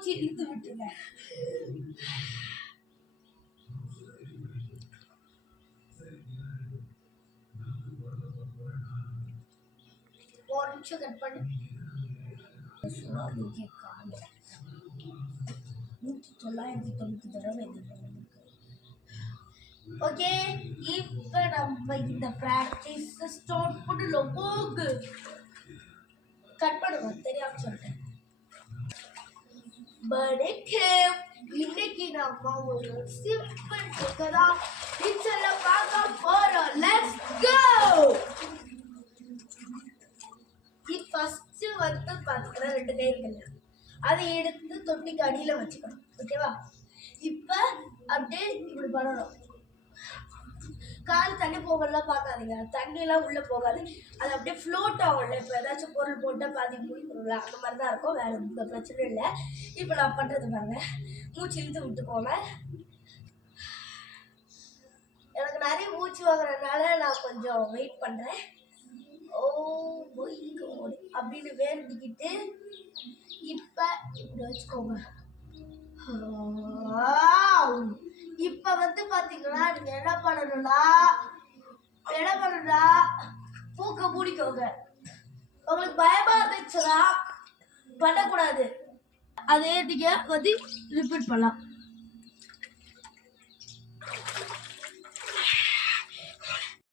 மூச்சு இழுத்து விட்டுருங்க. ஒரு நிமிஷம் கட் பண்ணு. 990 தடவை ஓகே. இப்ப நம்ம இந்த பிராக்டிஸ் ஸ்டார்ட் பண்ணலாம். போகு கட் பண்ணுங்க, தெரியாம சொல்லிட்டேன். வணக்கம். இன்னைக்கு நம்ம ஒரு சிம்பிள் ட்ரிக்கா டீச்சர்ல பார்க்க போறோம். Let's go. ஃபர்ஸ்ட் வந்து பாத்தீங்கன்னா 2 கை இருக்குல்ல, அதை எடுத்து தொட்டிக்கு அடியில வச்சுக்கணும். ஓகேவா? இப்ப அப்படியே இப்படி பண்ணணும். கால் தண்ணி போகலாம் பார்க்காதீங்க, தண்ணியெல்லாம் உள்ள போகாது. அது அப்படியே ஃப்ளோட் ஆகும்ல. இப்போ ஏதாச்சும் பொருள் போட்டால் பாதி மூழ்கிடும்ல, அந்த மாதிரி தான் இருக்கும். வேற எந்த பிரச்சனை இல்லை. இப்போ நான் பண்ணுறது பாருங்க. மூச்சு இழுத்து விட்டுக்கோங்க. எனக்கு நிறைய மூச்சு வாங்குறதுனால நான் கொஞ்சம் வெயிட் பண்ணுறேன். ஓ அப்படின்னு வேண்டிக்கிட்டு இப்போ இப்படி வச்சுக்கோங்க. இப்ப வந்து பாத்தீங்கன்னா நீங்க என்ன பண்ணணும்னா மூக்க மூடிக்கோங்க. உங்களுக்கு பயமா இருந்துச்சுன்னா பண்ணக்கூடாது. அதே நீங்க வந்து ரிப்பீட் பண்ணலாம்.